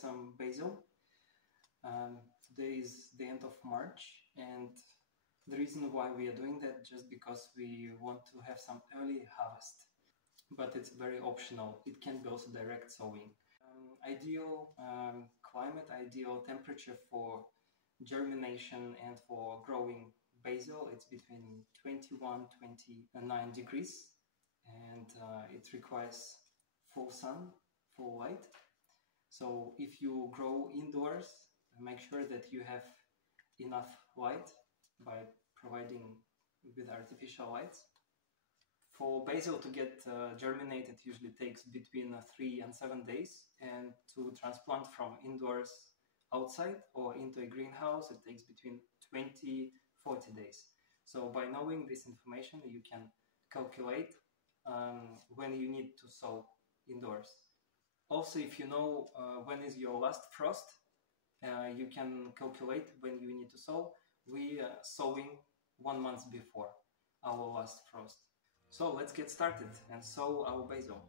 some basil. Today is the end of March, and the reason why we are doing that just because we want to have some early harvest. But it's very optional. It can be also direct sowing. Ideal climate, ideal temperature for germination and for growing basil, it's between 21-29 degrees, and it requires full sun, full light. So if you grow indoors, make sure that you have enough light by providing with artificial lights. For basil to get germinated usually takes between 3 and 7 days, and to transplant from indoors outside or into a greenhouse it takes between 20-40 days. So by knowing this information you can calculate when you need to sow indoors. Also, if you know when is your last frost, you can calculate when you need to sow. We are sowing 1 month before our last frost. So let's get started and sow our basil.